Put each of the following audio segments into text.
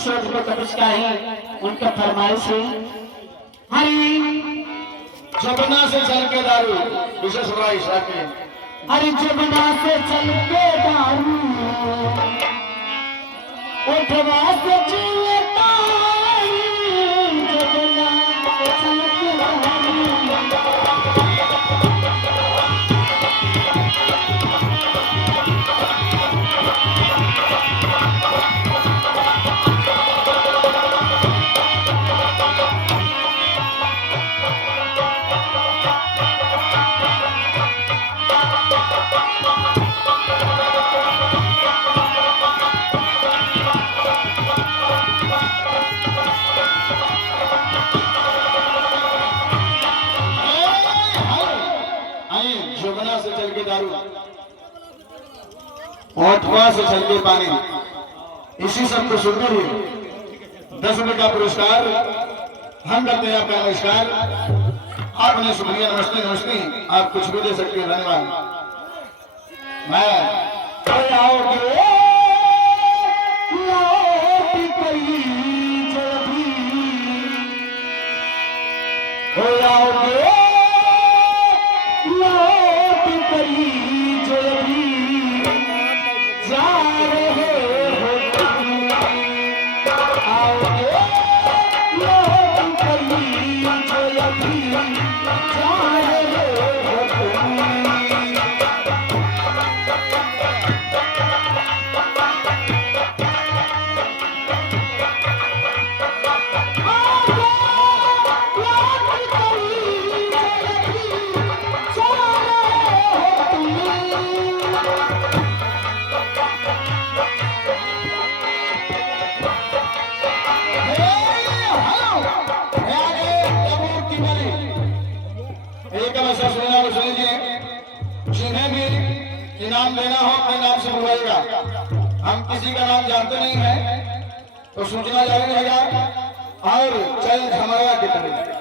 शोध को तपस्या है उनका फरमाइश है। हरी जमुना से चल के दारू विशेष फरमाइश आती है। हरी जमुना से चल के दारू उठवा से चले तारी, जमुना से चल के दारू। जमुना से चल के दारू ओठवा से चल के पानी, इसी सब को सुनकर ही 10 रुपए का पुरस्कार हम करते हैं आपका नमस्कार। आपने शुक्रिया, नमस्ते नमस्ते, आप कुछ भी दे सकते हैं, धन्यवाद। मैं आओगे लौट करी जल्दी, हो आओगे लौट करी जल्दी, जा रहे हो तुम, आओगे लौट करी जल्दी, जा रहे हो तुम। जिन्हें भी इनाम देना हो अपने नाम से बुलाएगा। हम किसी का नाम जानते नहीं है तो सूचना जारी रहेगा और चल हमारा की तरह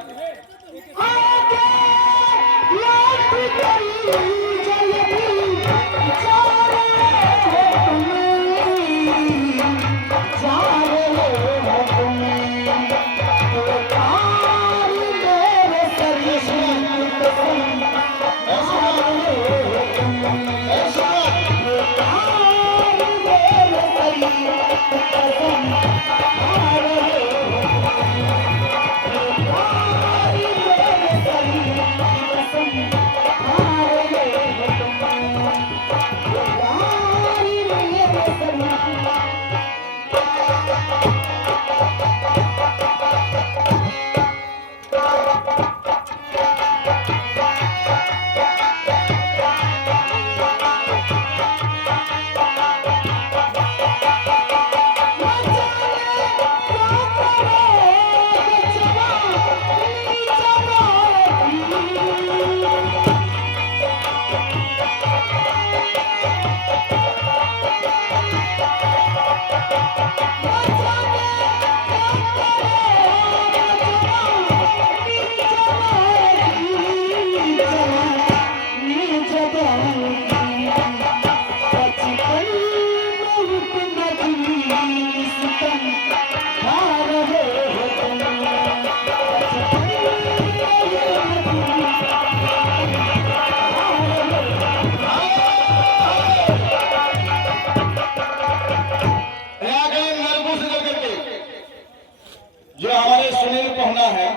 जो हमारे सुनील पहुना है,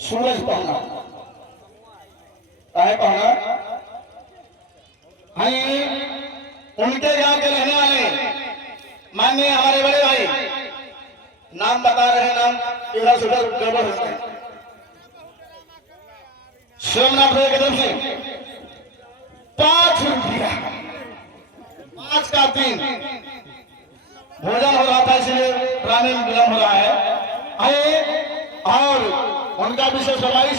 सूरज पहुना है पहुना, उनके गांव के रहने वाले माननीय हमारे बड़े भाई नाम बता रहे हैं, नाम इधर से उधर गड़बड़ होते हैं। सोमनाथ कदम से 5 रुपया 5 का 3 भोजन हो रहा था, इसलिए प्राणी विलंब हो रहा है। आइए और उनका विशेष फरमाइश